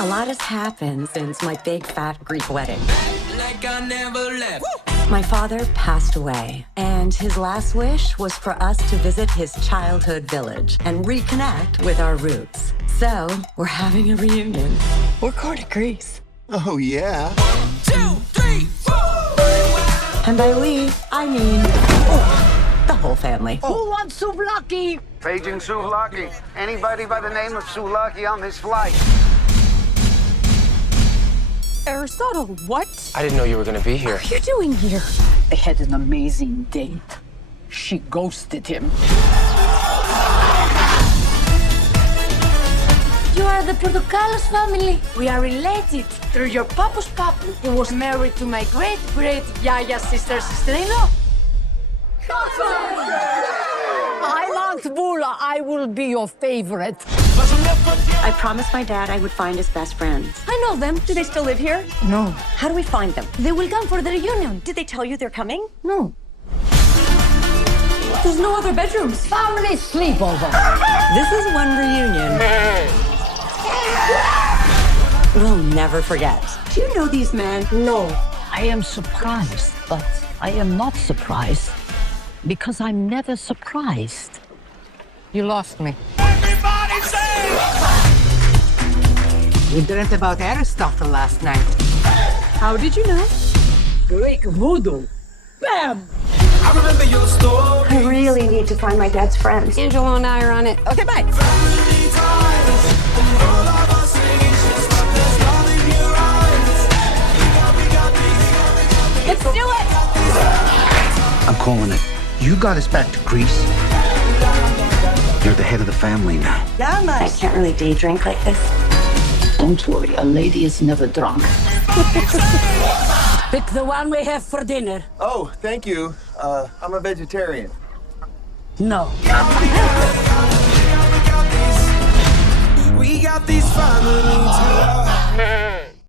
A lot has happened since my big fat Greek wedding. Like I never left. My father passed away, and his last wish was for us to visit his childhood village and reconnect with our roots. So, we're having a reunion. We're going to Greece. Oh, yeah? 1, 2, 3, 4. And by we, I mean the whole family. Who wants souvlaki? Paging souvlaki. Anybody by the name of souvlaki on this flight? Aristotle, what I didn't know you were going to be here. are you doing here? I had an amazing date. She ghosted him. You are the Portokalosovi family. We are related through your papa's papa, who was married to my great Yaya's sister-in-law. I'm Aunt Bula. I will be your favorite. I promised my dad I would find his best friends. I know them. Do they still live here? No. How do we find them? They will come for the reunion. Did they tell you they're coming? No. There's no other bedrooms. Family sleepover. This is one reunion we'll never forget. Do you know these men? No. I am surprised, but I am not surprised because I'm never surprised. You lost me. Everybody say. We dreamt about Aristotle last night. How did you know? Greek voodoo. Bam! I remember your story. I really need to find my dad's friends. Angelo and I are on it. Okay, bye. Let's do it! I'm calling it. You got us back to Greece. You're the head of the family now. I can't really day drink like this. Don't worry, a lady is never drunk. Pick the one we have for dinner. Oh, thank you. I'm a vegetarian. No. We got these family ties.